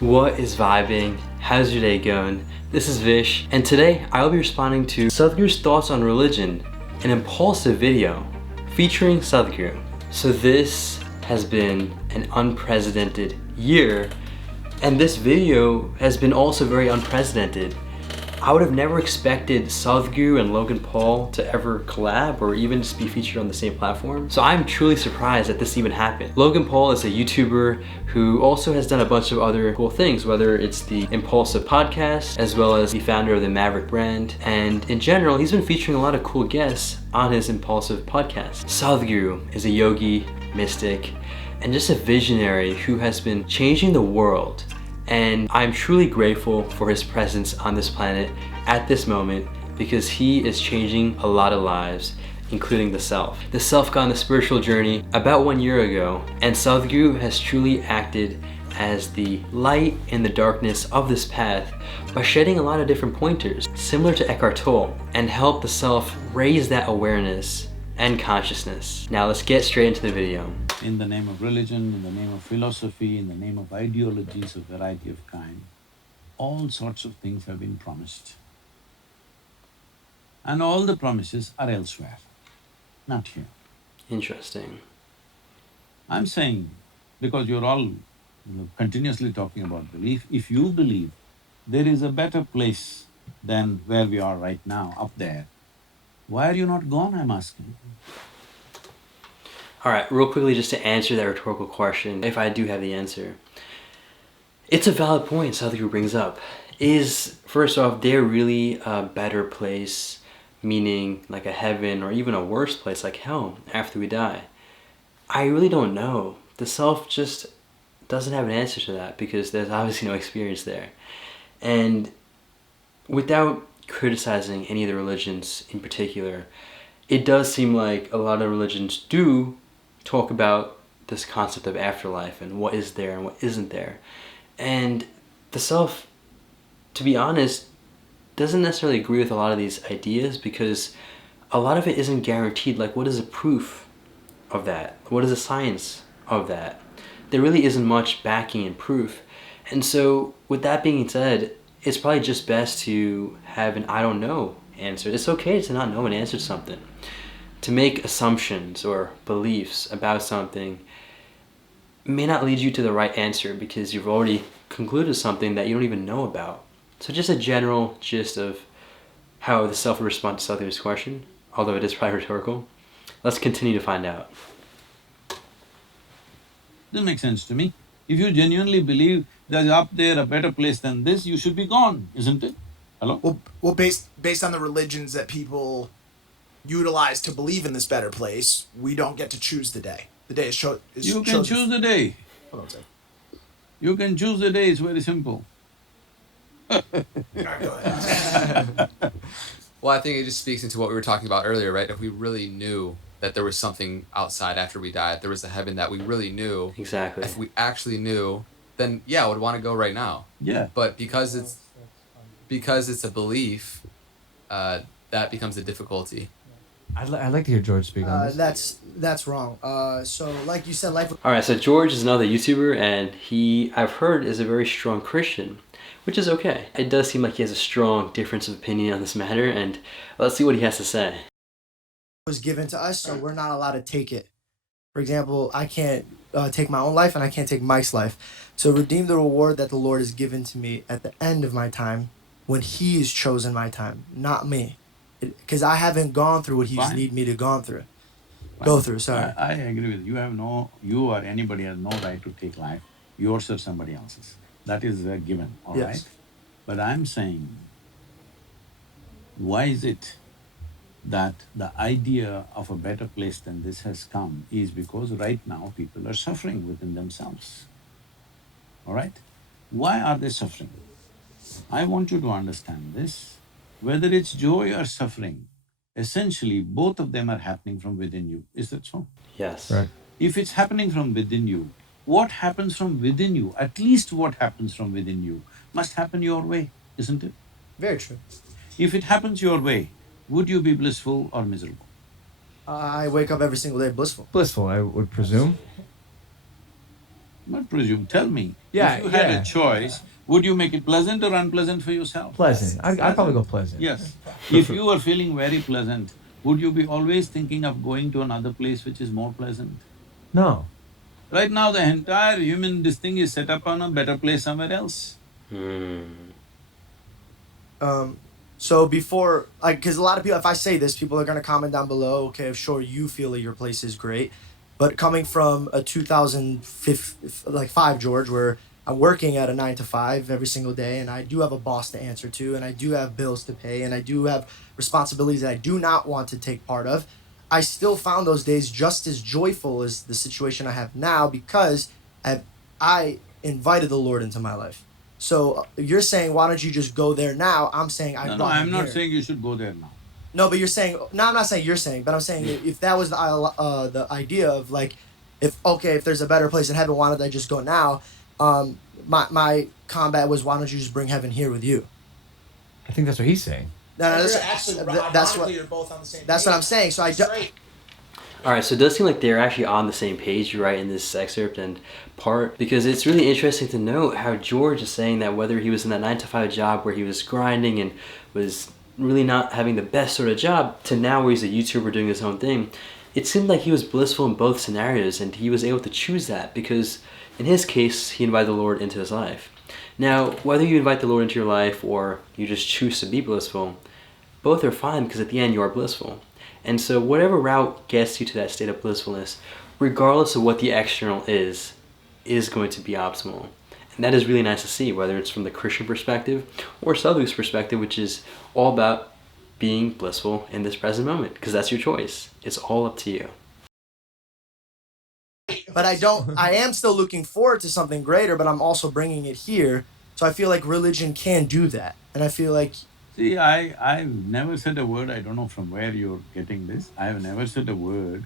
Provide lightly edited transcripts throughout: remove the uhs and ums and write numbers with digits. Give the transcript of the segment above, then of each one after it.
What is vibing? How's your day going? This is Vish, and today I will be responding to Sadhguru's thoughts on religion, an Impaulsive video featuring Sadhguru. So this has been an unprecedented year, and this video has been also very unprecedented. I would have never expected Sadhguru and Logan Paul to ever collab or even just be featured on the same platform. So I'm truly surprised that this even happened. Logan Paul is a YouTuber who also has done a bunch of other cool things, whether it's the Impaulsive podcast, as well as the founder of the Maverick brand. And in general, he's been featuring a lot of cool guests on his Impaulsive podcast. Sadhguru is a yogi, mystic, and just a visionary who has been changing the world. And I'm truly grateful for his presence on this planet at this moment because he is changing a lot of lives, including the self. The self got on the spiritual journey about 1 year ago, and Sadhguru has truly acted as the light in the darkness of this path by shedding a lot of different pointers, similar to Eckhart Tolle, and help the self raise that awareness and consciousness. Now let's get straight into the video. In the name of religion, in the name of philosophy, in the name of ideologies of variety of kind, all sorts of things have been promised. And all the promises are elsewhere, not here. Interesting. I'm saying, because you're all continuously talking about belief, if you believe there is a better place than where we are right now, up there, why are you not gone, I'm asking? All right, real quickly, just to answer that rhetorical question, if I do have the answer. It's a valid point Sadhguru brings up. Is, first off, there really a better place, meaning like a heaven or even a worse place like hell after we die? I really don't know. The self just doesn't have an answer to that because there's obviously no experience there. And without criticizing any of the religions in particular, it does seem like a lot of religions do talk about this concept of afterlife and what is there and what isn't there. And the self, to be honest, doesn't necessarily agree with a lot of these ideas because a lot of it isn't guaranteed. Like, what is the proof of that? What is the science of that? There really isn't much backing and proof. And so with that being said, it's probably just best to have an I don't know answer. It's okay to not know an answer to something. To make assumptions or beliefs about something may not lead you to the right answer because you've already concluded something that you don't even know about. So just a general gist of how the self will respond to Sadhguru's question, although it is probably rhetorical. Let's continue to find out. Doesn't make sense to me. If you genuinely believe there's up there a better place than this, you should be gone, isn't it? Hello? Well, based on the religions that people utilize to believe in this better place, we don't get to choose the day. The day is You can choose the day. Hold on a second. You can choose the day, it's very simple. All right, go ahead. Well, I think it just speaks into what we were talking about earlier, right? If we really knew that there was something outside after we died, there was a heaven that we really knew. Exactly. If we actually knew, then yeah, I would want to go right now. Yeah. But because it's a belief, that becomes a difficulty. I'd like to hear George speak on this. That's wrong. So like you said, life. All right, so George is another YouTuber, and he, I've heard, is a very strong Christian, which is okay. It does seem like he has a strong difference of opinion on this matter, and let's see what he has to say. Was given to us, so we're not allowed to take it. For example, I can't take my own life, and I can't take Mike's life. So redeem the reward that the Lord has given to me at the end of my time, when He has chosen my time, not me. Because I haven't gone through what He's need me to go through. Sorry. I agree with you. You or anybody has no right to take life, yours or somebody else's. That is a given, all Yes. right? But I'm saying, why is it that the idea of a better place than this has come is because right now people are suffering within themselves, all right? Why are they suffering? I want you to understand this. Whether it's joy or suffering, essentially both of them are happening from within you. Is that so? Yes. Right. If it's happening from within you, what happens from within you, at least what happens from within you, must happen your way, isn't it? Very true. If it happens your way, would you be blissful or miserable? I wake up every single day blissful. Blissful, I would presume. Not presume, tell me. Yeah, If you had yeah. a choice, would you make it pleasant or unpleasant for yourself? Pleasant. I'd probably go pleasant. Yes. If you were feeling very pleasant, would you be always thinking of going to another place which is more pleasant? No. Right now, the entire this thing is set up on a better place somewhere else. So before, like, because a lot of people, if I say this, people are gonna comment down below. Okay, sure, you feel that your place is great, but coming from a 2005 George, where I'm working at a 9 to 5 every single day, and I do have a boss to answer to, and I do have bills to pay, and I do have responsibilities that I do not want to take part of, I still found those days just as joyful as the situation I have now because I invited the Lord into my life. So you're saying, why don't you just go there now? I'm saying I No, I'm not saying you should go there now. No, but you're saying, no, I'm not saying you're saying, but I'm saying if that was the idea of like, if there's a better place in heaven, why don't I just go now? My combat was, why don't you just bring heaven here with you? I think that's what he's saying. No, that's what you're both on the same. That's what I'm saying. So I don't. All right, so it does seem like they're actually on the same page, right, in this excerpt and part, because it's really interesting to note how George is saying that whether he was in that 9 to 5 job where he was grinding and was really not having the best sort of job to now where he's a YouTuber doing his own thing, it seemed like he was blissful in both scenarios, and he was able to choose that because in his case, he invited the Lord into his life. Now, whether you invite the Lord into your life or you just choose to be blissful, both are fine because at the end you are blissful. And so whatever route gets you to that state of blissfulness, regardless of what the external is going to be optimal. And that is really nice to see, whether it's from the Christian perspective or Sadhguru's perspective, which is all about being blissful in this present moment, because that's your choice. It's all up to you. But I am still looking forward to something greater, but I'm also bringing it here. So I feel like religion can do that. And I feel like... See, I've never said a word, I don't know from where you're getting this, I have never said a word,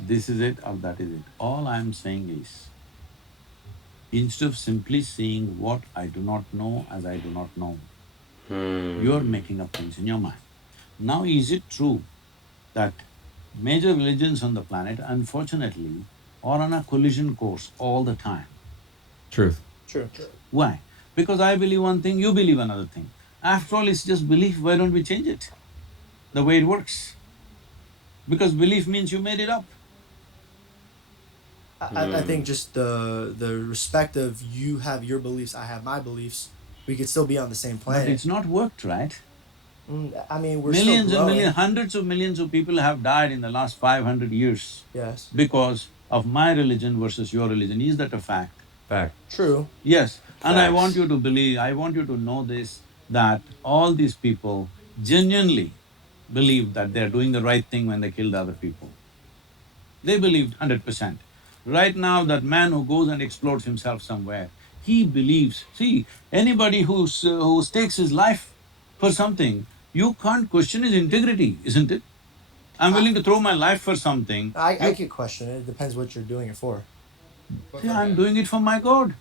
this is it or that is it. All I'm saying is, instead of simply seeing what I do not know as I do not know, you're making up things in your mind. Now, is it true that major religions on the planet, unfortunately, are on a collision course all the time? Truth. True. Why? Because I believe one thing, you believe another thing. After all, it's just belief, why don't we change it? The way it works. Because belief means you made it up. I think just the respect of you have your beliefs, I have my beliefs, we could still be on the same planet. But it's not worked, right? I mean, we're millions still and growing. millions, hundreds of millions of people have died in the last 500 years. Yes. Because of my religion versus your religion. Is that a fact? Fact. True. Yes. And I Facts. want you to believe, I want you to know this, that all these people genuinely believe that they're doing the right thing when they killed other people. They believed 100%. Right now, that man who goes and explodes himself somewhere, he believes… See, anybody who stakes his life for something, you can't question his integrity, isn't it? I'm willing to throw my life for something. I could question it. It depends what you're doing it for. See, I'm doing it for my God.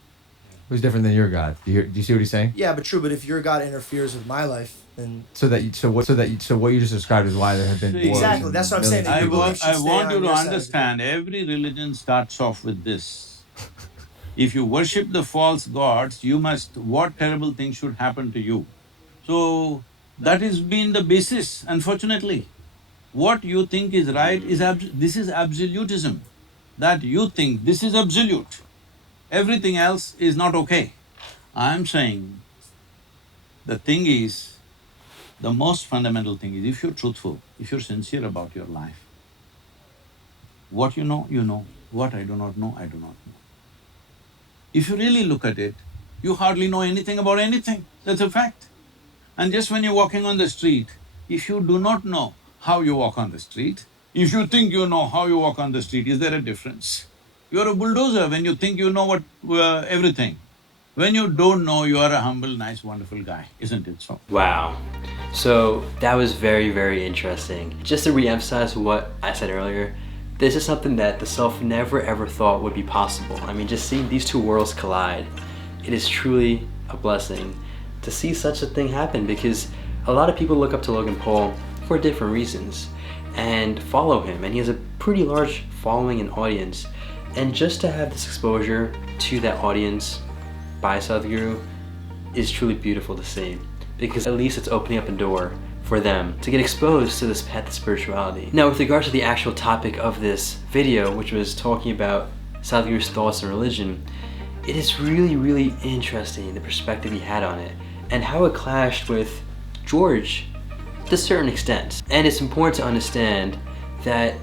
Who's different than your God? Do you see what he's saying? Yeah, but true. But if your God interferes with my life, then So what you just described is why there have been wars Exactly, and that's what I'm saying. millions of I people. want- I should want stay you on to your side. understand, every religion starts off with this. If you worship the false gods, you must… what terrible thing should happen to you? So, that has been the basis, unfortunately. What you think is right is this is absolutism. That you think this is absolute, everything else is not okay. I'm saying, the thing is, the most fundamental thing is, if you're truthful, if you're sincere about your life, what you know, what I do not know, I do not know. If you really look at it, you hardly know anything about anything, that's a fact. And just when you're walking on the street, if you do not know how you walk on the street, if you think you know how you walk on the street, is there a difference? You're a bulldozer when you think you know what… everything. When you don't know, you are a humble, nice, wonderful guy, isn't it so? Wow. So that was very, very interesting. Just to re-emphasize what I said earlier, this is something that the self never ever thought would be possible. I mean, just seeing these two worlds collide, it is truly a blessing to see such a thing happen, because a lot of people look up to Logan Paul for different reasons and follow him, and he has a pretty large following and audience. And just to have this exposure to that audience by Sadhguru is truly beautiful to see, because at least it's opening up a door for them to get exposed to this path of spirituality. Now, with regards to the actual topic of this video, which was talking about Sadhguru's thoughts on religion, it is really, really interesting the perspective he had on it and how it clashed with George to a certain extent. And it's important to understand that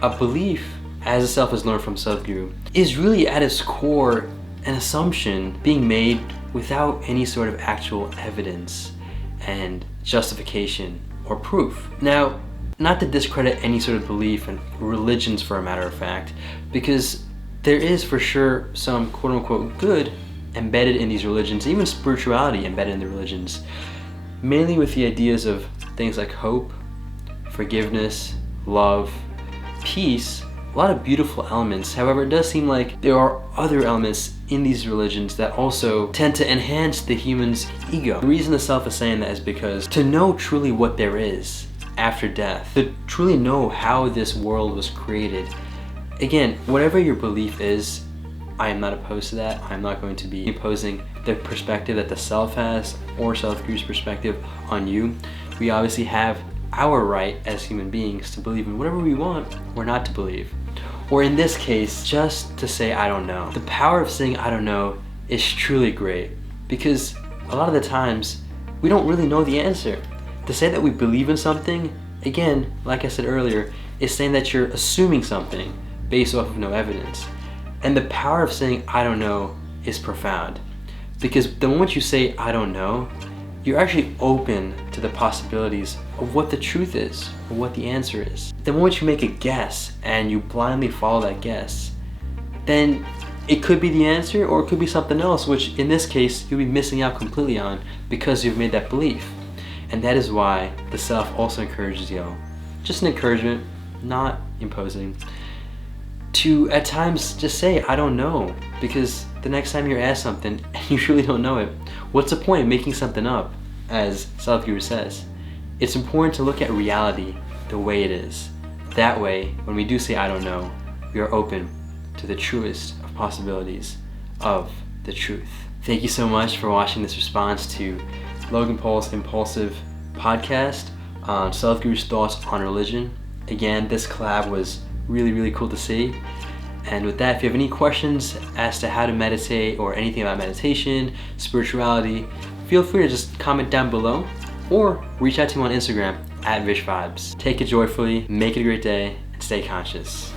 a belief, as the self has learned from Sadhguru, is really at its core an assumption being made without any sort of actual evidence and justification or proof. Now, not to discredit any sort of belief in religions, for a matter of fact, because there is for sure some quote-unquote good embedded in these religions, even spirituality embedded in the religions, mainly with the ideas of things like hope, forgiveness, love, peace, a lot of beautiful elements. However, it does seem like there are other elements in these religions that also tend to enhance the human's ego. The reason the self is saying that is because to know truly what there is after death, to truly know how this world was created, again, whatever your belief is, I am not opposed to that. I'm not going to be imposing the perspective that the self has or Sadhguru's perspective on you. We obviously have our right as human beings to believe in whatever we want or not to believe. Or in this case, just to say I don't know. The power of saying I don't know is truly great, because a lot of the times we don't really know the answer. To say that we believe in something, again, like I said earlier, is saying that you're assuming something based off of no evidence. And the power of saying I don't know is profound, because the moment you say I don't know, you're actually open to the possibilities of what the truth is, or what the answer is. The moment you make a guess and you blindly follow that guess, then it could be the answer or it could be something else, which in this case you'll be missing out completely on because you've made that belief. And that is why the self also encourages you, just an encouragement, not imposing, to at times just say I don't know, because the next time you're asked something and you really don't know it, what's the point of making something up, as Sadhguru says? It's important to look at reality the way it is. That way, when we do say I don't know, we are open to the truest of possibilities of the truth. Thank you so much for watching this response to Logan Paul's Impaulsive podcast on Sadhguru's thoughts on religion. Again, this collab was really, really cool to see. And with that, if you have any questions as to how to meditate or anything about meditation, spirituality, feel free to just comment down below or reach out to me on Instagram at VishVibez. Take it joyfully, make it a great day, and stay conscious.